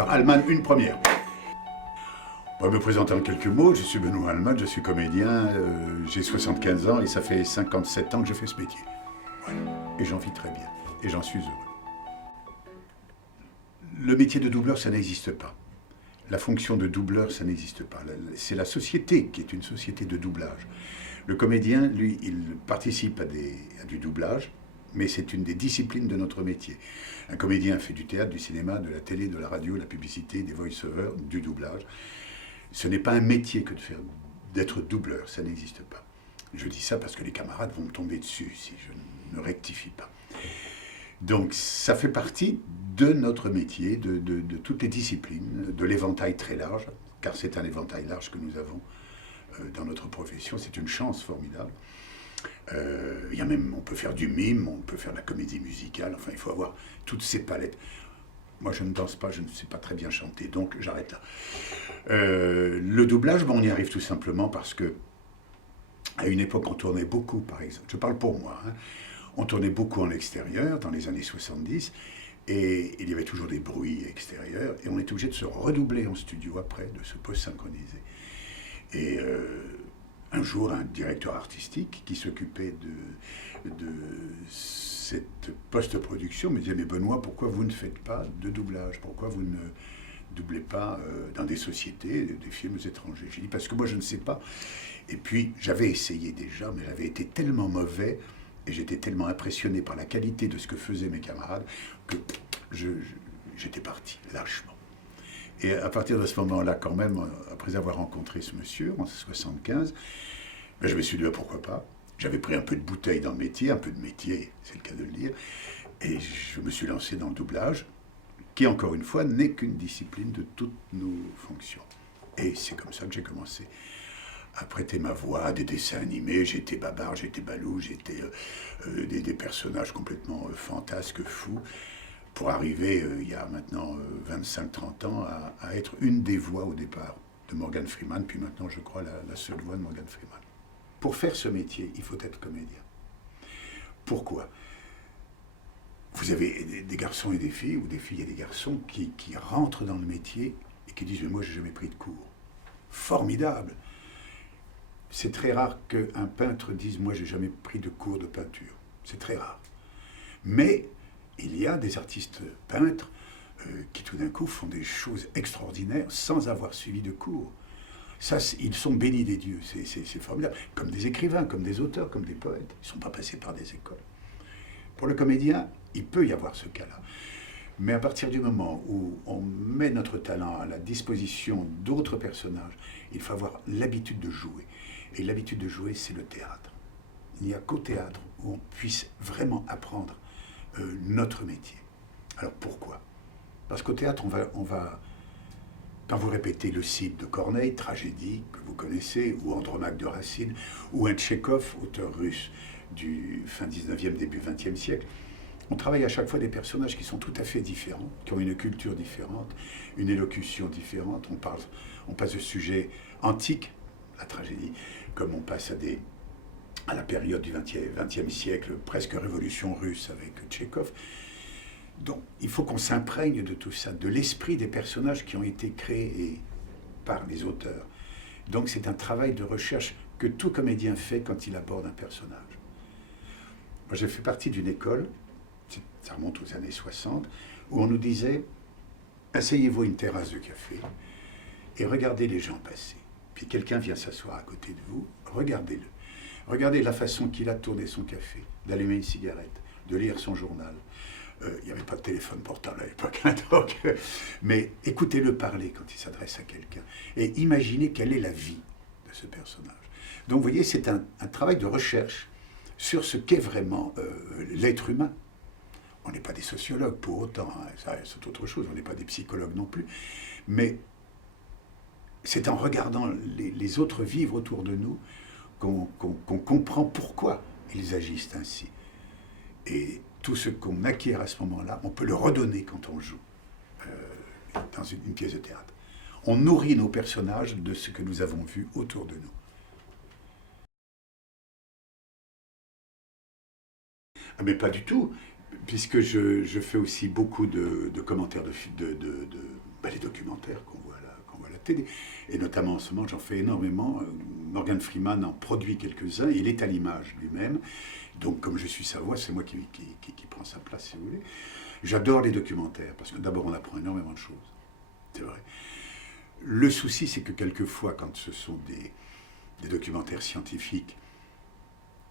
Alors, Alman, une première. Pour me présenter en quelques mots, je suis Benoît Alman, je suis comédien, j'ai 75 ans et ça fait 57 ans que je fais ce métier. Voilà. Et j'en vis très bien, et j'en suis heureux. Le métier de doubleur, ça n'existe pas. La fonction de doubleur, ça n'existe pas. C'est la société qui est une société de doublage. Le comédien, lui, il participe à du doublage, mais c'est une des disciplines de notre métier. Un comédien fait du théâtre, du cinéma, de la télé, de la radio, de la publicité, des voice-overs, du doublage. Ce n'est pas un métier que d'être doubleur, ça n'existe pas. Je dis ça parce que les camarades vont me tomber dessus si je ne rectifie pas. Donc ça fait partie de notre métier, de toutes les disciplines, de l'éventail très large, car c'est un éventail large que nous avons dans notre profession, c'est une chance formidable. Il y a même, on peut faire du mime, on peut faire de la comédie musicale, enfin il faut avoir toutes ces palettes. Moi je ne danse pas, je ne sais pas très bien chanter, donc j'arrête là. Le doublage, bon, on y arrive tout simplement parce que à une époque on tournait beaucoup, par exemple, je parle pour moi, hein, on tournait beaucoup en extérieur dans les années 70 et il y avait toujours des bruits extérieurs et on était obligé de se redoubler en studio après, de se post-synchroniser. Et un jour, un directeur artistique qui s'occupait de cette post-production me disait « Mais Benoît, pourquoi vous ne faites pas de doublage? Pourquoi vous ne doublez pas dans des sociétés, des films étrangers ?» J'ai dit « Parce que moi, je ne sais pas. » Et puis, j'avais essayé déjà, mais j'avais été tellement mauvais et j'étais tellement impressionné par la qualité de ce que faisaient mes camarades que j'étais parti, lâchement. Et à partir de ce moment-là, quand même, après avoir rencontré ce monsieur, en 1975, ben je me suis dit, pourquoi pas. J'avais pris un peu de bouteille dans le métier, un peu de métier, c'est le cas de le dire, et je me suis lancé dans le doublage, qui, encore une fois, n'est qu'une discipline de toutes nos fonctions. Et c'est comme ça que j'ai commencé à prêter ma voix à des dessins animés. J'étais Babar, j'étais Balou, j'étais des personnages complètement fantasques, fous, pour arriver, il y a maintenant 25-30 ans, à être une des voix au départ de Morgan Freeman, puis maintenant, je crois, la seule voix de Morgan Freeman. Pour faire ce métier, il faut être comédien. Pourquoi? Vous avez des garçons et des filles, ou des filles et des garçons, qui rentrent dans le métier et qui disent « Mais moi, j'ai jamais pris de cours. » Formidable! C'est très rare qu'un peintre dise « Moi, j'ai jamais pris de cours de peinture. » C'est très rare. Mais il y a des artistes peintres qui tout d'un coup font des choses extraordinaires sans avoir suivi de cours. Ça, ils sont bénis des dieux, c'est formidable. Comme des écrivains, comme des auteurs, comme des poètes. Ils ne sont pas passés par des écoles. Pour le comédien, il peut y avoir ce cas-là. Mais à partir du moment où on met notre talent à la disposition d'autres personnages, il faut avoir l'habitude de jouer. Et l'habitude de jouer, c'est le théâtre. Il n'y a qu'au théâtre où on puisse vraiment apprendre notre métier. Alors pourquoi? Parce qu'au théâtre, on va, quand vous répétez le Cid de Corneille, tragédie que vous connaissez, ou Andromaque de Racine, ou un Tchekhov, auteur russe du fin 19e, début 20e siècle, on travaille à chaque fois des personnages qui sont tout à fait différents, qui ont une culture différente, une élocution différente. On passe de sujets antiques, la tragédie, comme on passe à la période du 20e siècle, presque révolution russe avec Tchekhov. Donc, il faut qu'on s'imprègne de tout ça, de l'esprit des personnages qui ont été créés par les auteurs. Donc, c'est un travail de recherche que tout comédien fait quand il aborde un personnage. Moi, j'ai fait partie d'une école, ça remonte aux années 60, où on nous disait « Asseyez-vous à une terrasse de café et regardez les gens passer. Puis quelqu'un vient s'asseoir à côté de vous, regardez-le. Regardez la façon qu'il a de tourner son café, d'allumer une cigarette, de lire son journal. Il n'y avait pas de téléphone portable à l'époque, hein, donc, mais écoutez-le parler quand il s'adresse à quelqu'un. Et imaginez quelle est la vie de ce personnage. Donc vous voyez, c'est un travail de recherche sur ce qu'est vraiment l'être humain. On n'est pas des sociologues pour autant, hein, ça, c'est autre chose, on n'est pas des psychologues non plus. Mais c'est en regardant les autres vivre autour de nous qu'on comprend pourquoi ils agissent ainsi. Et tout ce qu'on acquiert à ce moment-là, on peut le redonner quand on joue dans une pièce de théâtre. On nourrit nos personnages de ce que nous avons vu autour de nous. Ah, mais pas du tout, puisque je fais aussi beaucoup de commentaires Les documentaires qu'on voit à la télé. Et notamment en ce moment, j'en fais énormément. Morgan Freeman en produit quelques-uns. Il est à l'image lui-même. Donc, comme je suis sa voix, c'est moi qui prends sa place, si vous voulez. J'adore les documentaires, parce que d'abord, on apprend énormément de choses. C'est vrai. Le souci, c'est que quelquefois, quand ce sont des documentaires scientifiques,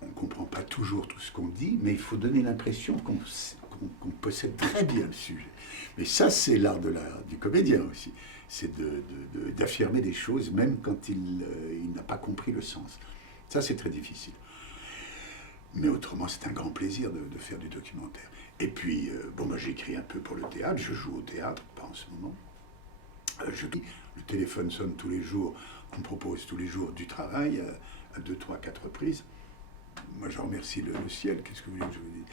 on ne comprend pas toujours tout ce qu'on dit, mais il faut donner l'impression qu'on possède très bien le sujet. Mais ça, c'est l'art du comédien aussi. C'est d'affirmer des choses, même quand il n'a pas compris le sens. Ça, c'est très difficile. Mais autrement, c'est un grand plaisir de faire du documentaire. Et puis, j'écris un peu pour le théâtre, je joue au théâtre, pas en ce moment. Le téléphone sonne tous les jours, on me propose tous les jours du travail, à 2, 3, 4 reprises. Moi, je remercie le ciel, qu'est-ce que vous voulez que je vous dise?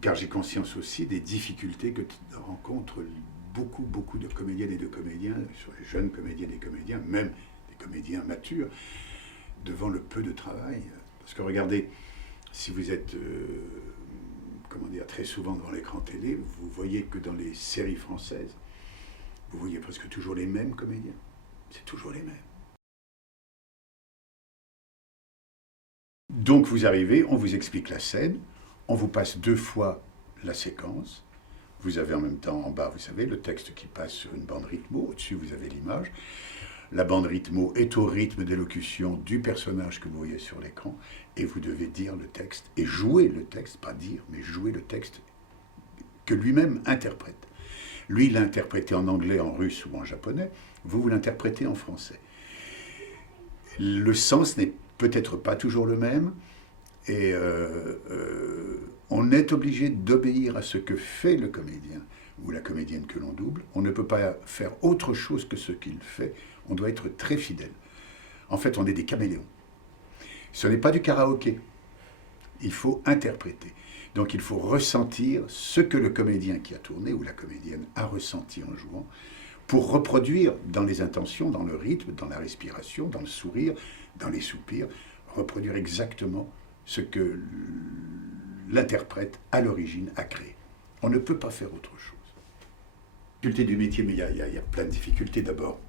Car j'ai conscience aussi des difficultés que rencontrent beaucoup de comédiennes et de comédiens, sur les jeunes comédiennes et comédiens, même des comédiens matures, devant le peu de travail. Parce que regardez, si vous êtes très souvent devant l'écran télé, vous voyez que dans les séries françaises, vous voyez presque toujours les mêmes comédiens. C'est toujours les mêmes. Donc vous arrivez, on vous explique la scène, on vous passe 2 fois la séquence. Vous avez en même temps en bas, vous savez, le texte qui passe sur une bande rythmo. Au-dessus, vous avez l'image. La bande rythmo est au rythme d'élocution du personnage que vous voyez sur l'écran. Et vous devez dire le texte et jouer le texte, pas dire, mais jouer le texte que lui-même interprète. Lui, il l'a interprété en anglais, en russe ou en japonais. Vous l'interprétez en français. Le sens n'est peut-être pas toujours le même. Et on est obligé d'obéir à ce que fait le comédien ou la comédienne que l'on double. On ne peut pas faire autre chose que ce qu'il fait. On doit être très fidèle. En fait, on est des caméléons. Ce n'est pas du karaoké. Il faut interpréter. Donc il faut ressentir ce que le comédien qui a tourné ou la comédienne a ressenti en jouant pour reproduire dans les intentions, dans le rythme, dans la respiration, dans le sourire, dans les soupirs, reproduire exactement ce que l'interprète à l'origine a créé. On ne peut pas faire autre chose. Difficulté du métier, mais il y a plein de difficultés. D'abord,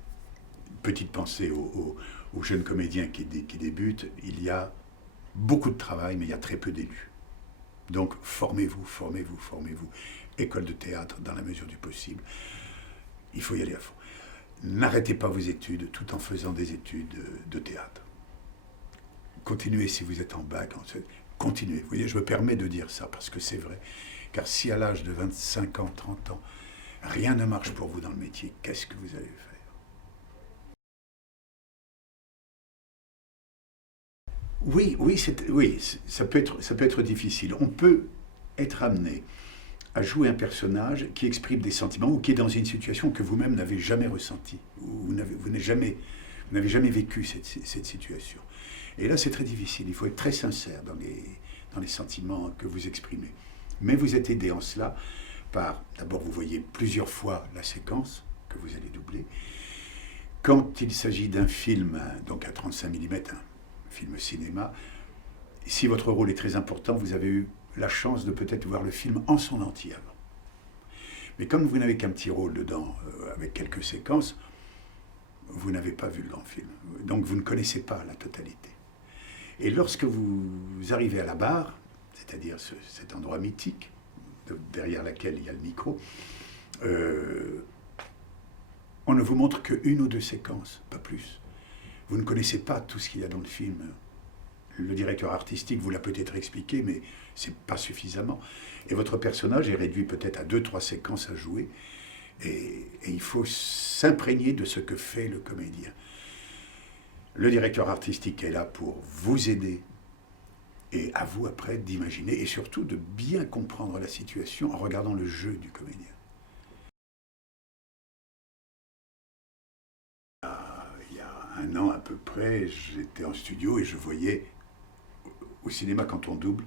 petite pensée aux jeunes comédiens qui débutent, il y a beaucoup de travail, mais il y a très peu d'élus. Donc formez-vous. École de théâtre dans la mesure du possible. Il faut y aller à fond. N'arrêtez pas vos études tout en faisant des études de théâtre. Continuez si vous êtes en bac. Continuez. Vous voyez, je me permets de dire ça parce que c'est vrai. Car si à l'âge de 25 ans, 30 ans, rien ne marche pour vous dans le métier, qu'est-ce que vous allez faire? Oui, ça peut être difficile. On peut être amené à jouer un personnage qui exprime des sentiments ou qui est dans une situation que vous-même n'avez jamais ressentie, ou vous n'avez jamais vécu cette situation. Et là, c'est très difficile. Il faut être très sincère dans les sentiments que vous exprimez. Mais vous êtes aidé en cela par, d'abord, vous voyez plusieurs fois la séquence que vous allez doubler. Quand il s'agit d'un film, donc à 35 mm, un film cinéma, si votre rôle est très important, vous avez eu la chance de peut-être voir le film en son entier avant. Mais comme vous n'avez qu'un petit rôle dedans, avec quelques séquences, vous n'avez pas vu le grand film. Donc vous ne connaissez pas la totalité. Et lorsque vous arrivez à la barre, c'est-à-dire cet endroit mythique, derrière laquelle il y a le micro, on ne vous montre qu'une ou 2 séquences, pas plus. Vous ne connaissez pas tout ce qu'il y a dans le film. Le directeur artistique vous l'a peut-être expliqué, mais c'est pas suffisamment. Et votre personnage est réduit peut-être à 2-3 séquences à jouer. Et il faut s'imprégner de ce que fait le comédien. Le directeur artistique est là pour vous aider et à vous après d'imaginer et surtout de bien comprendre la situation en regardant le jeu du comédien. Il y a 1 an à peu près, j'étais en studio et je voyais au cinéma quand on double,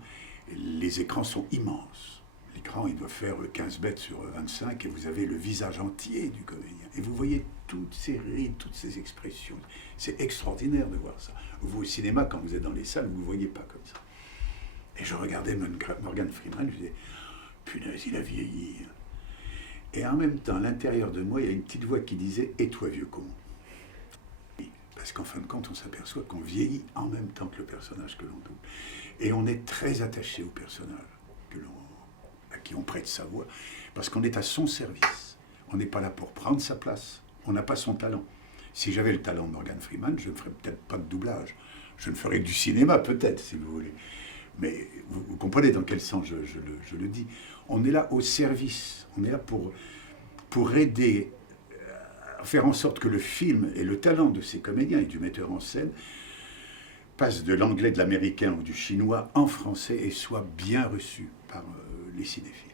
les écrans sont immenses. L'écran, il doit faire 15 mètres sur 25 et vous avez le visage entier du comédien. Et vous voyez toutes ces rides, toutes ces expressions. C'est extraordinaire de voir ça. Vous, au cinéma, quand vous êtes dans les salles, vous ne voyez pas comme ça. Et je regardais Morgan Freeman, je disais, punaise, il a vieilli. Et en même temps, à l'intérieur de moi, il y a une petite voix qui disait « Et toi, vieux con ?» Parce qu'en fin de compte, on s'aperçoit qu'on vieillit en même temps que le personnage que l'on double. Et on est très attaché au personnage à qui on prête sa voix, parce qu'on est à son service. On n'est pas là pour prendre sa place. On n'a pas son talent. Si j'avais le talent de Morgan Freeman, je ne ferais peut-être pas de doublage. Je ne ferais que du cinéma, peut-être, si vous voulez. Mais vous comprenez dans quel sens je le dis. On est là au service. On est là pour aider à faire en sorte que le film et le talent de ces comédiens et du metteur en scène passent de l'anglais, de l'américain ou du chinois en français et soient bien reçus par les cinéphiles.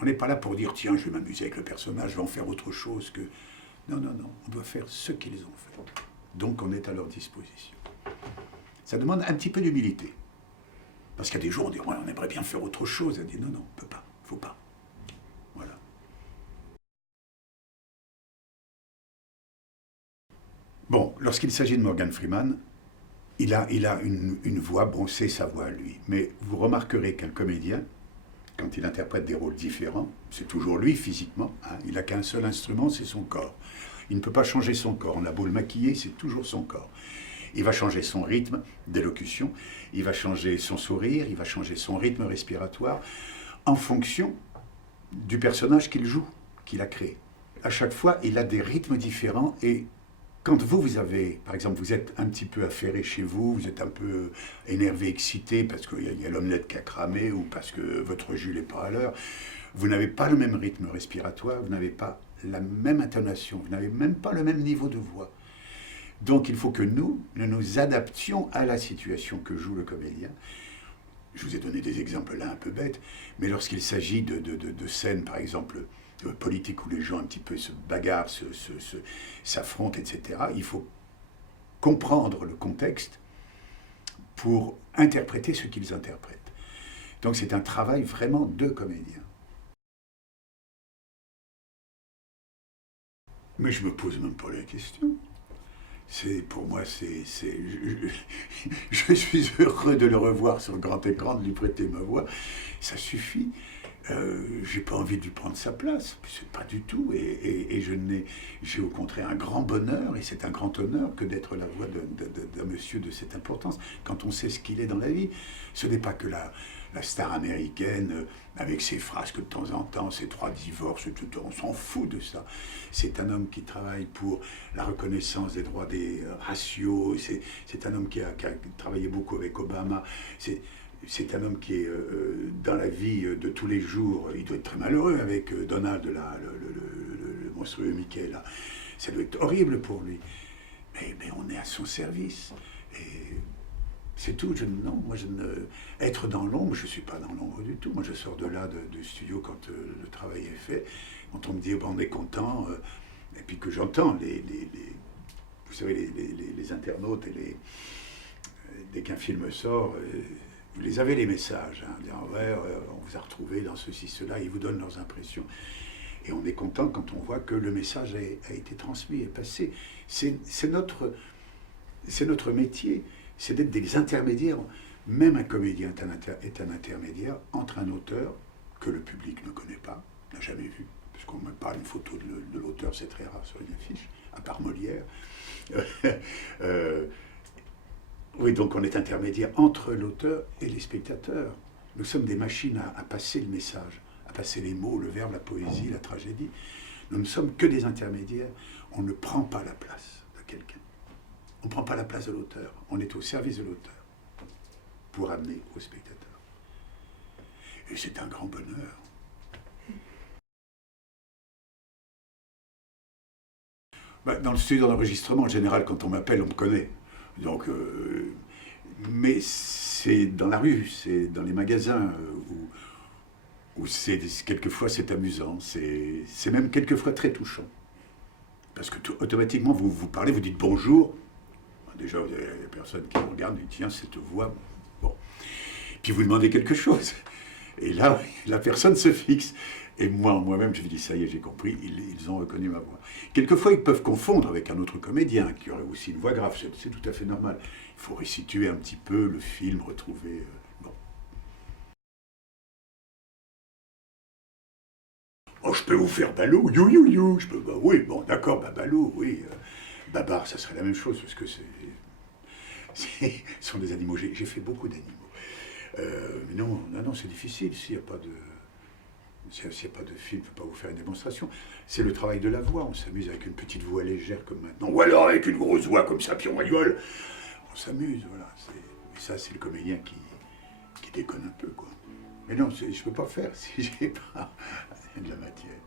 On n'est pas là pour dire « Tiens, je vais m'amuser avec le personnage, je vais en faire autre chose que... » Non, non, non, on doit faire ce qu'ils ont fait. Donc on est à leur disposition. Ça demande un petit peu d'humilité. Parce qu'il y a des jours, on dit ouais, on aimerait bien faire autre chose. Elle dit non, non, on ne peut pas, il ne faut pas. Voilà. Bon, lorsqu'il s'agit de Morgan Freeman, il a une voix, bon, c'est sa voix, lui. Mais vous remarquerez qu'un comédien, quand il interprète des rôles différents, c'est toujours lui physiquement, hein, il n'a qu'un seul instrument, c'est son corps. Il ne peut pas changer son corps, on a beau le maquiller, c'est toujours son corps. Il va changer son rythme d'élocution, il va changer son sourire, il va changer son rythme respiratoire, en fonction du personnage qu'il joue, qu'il a créé. À chaque fois, il a des rythmes différents et quand vous avez, par exemple, vous êtes un petit peu affairé chez vous, vous êtes un peu énervé, excité parce qu'il y a l'omelette qui a cramé ou parce que votre jus n'est pas à l'heure, vous n'avez pas le même rythme respiratoire, vous n'avez pas la même intonation, vous n'avez même pas le même niveau de voix. Donc il faut que nous nous adaptions à la situation que joue le comédien. Je vous ai donné des exemples là un peu bêtes, mais lorsqu'il s'agit de scènes, par exemple, politiques où les gens un petit peu se bagarrent, s'affrontent, etc., il faut comprendre le contexte pour interpréter ce qu'ils interprètent. Donc c'est un travail vraiment de comédien. Mais je me pose même pas la question. Pour moi, je suis heureux de le revoir sur le grand écran, de lui prêter ma voix. Ça suffit. J'ai pas envie de lui prendre sa place, c'est pas du tout. Et j'ai au contraire un grand bonheur, et c'est un grand honneur que d'être la voix d'un monsieur de cette importance. Quand on sait ce qu'il est dans la vie, ce n'est pas que la star américaine, avec ses frasques de temps en temps, ses 3 divorces, on s'en fout de ça. C'est un homme qui travaille pour la reconnaissance des droits des raciaux, c'est un homme qui a travaillé beaucoup avec Obama, c'est un homme qui est dans la vie de tous les jours, il doit être très malheureux avec Donald, le monstrueux Mickey, là. Ça doit être horrible pour lui. Mais on est à son service. Et c'est tout. Être dans l'ombre, je ne suis pas dans l'ombre du tout. Moi, je sors de là, du studio, quand le travail est fait. Quand on me dit, bon, on est content, et puis que j'entends vous savez, les internautes, dès qu'un film sort, vous les avez les messages, hein, disant, ouais, on vous a retrouvé dans ceci, cela, ils vous donnent leurs impressions. Et on est content quand on voit que le message a été transmis, est passé. C'est notre métier. C'est d'être des intermédiaires. Même un comédien est un intermédiaire entre un auteur que le public ne connaît pas, n'a jamais vu, parce qu'on ne met pas une photo de l'auteur, c'est très rare sur une affiche, à part Molière. Oui, donc on est intermédiaire entre l'auteur et les spectateurs. Nous sommes des machines à passer le message, à passer les mots, le verbe, la poésie, la tragédie. Nous ne sommes que des intermédiaires. On ne prend pas la place de quelqu'un. On ne prend pas la place de l'auteur, on est au service de l'auteur pour amener au spectateur. Et c'est un grand bonheur. Dans le studio d'enregistrement, en général, quand on m'appelle, on me connaît. Donc, mais c'est dans la rue, c'est dans les magasins où quelquefois c'est amusant, c'est même quelquefois très touchant. Parce que automatiquement, vous parlez, vous dites bonjour. Déjà, il y a des personnes qui vous regardent et disent, tiens, cette voix, bon. Puis vous demandez quelque chose. Et là, la personne se fixe. Et moi-même, je me dis, ça y est, j'ai compris, ils ont reconnu ma voix. Quelquefois, ils peuvent confondre avec un autre comédien qui aurait aussi une voix grave, c'est tout à fait normal. Il faut resituer un petit peu le film, retrouver... bon. Oh, je peux vous faire Balou, you, you, you. Je peux, bah oui, bon, d'accord, bah Balou, oui. Babar, ça serait la même chose, parce que ce sont des animaux. J'ai fait beaucoup d'animaux. Mais non, non, non, c'est difficile s'il n'y a pas de... S'il n'y a pas de film, je ne peux pas vous faire une démonstration. C'est le travail de la voix. On s'amuse avec une petite voix légère comme maintenant. Ou alors avec une grosse voix comme ça, puis on rigole. On s'amuse, voilà. Mais ça, c'est le comédien qui déconne un peu, quoi. Mais non, je ne peux pas faire si j'ai pas de la matière.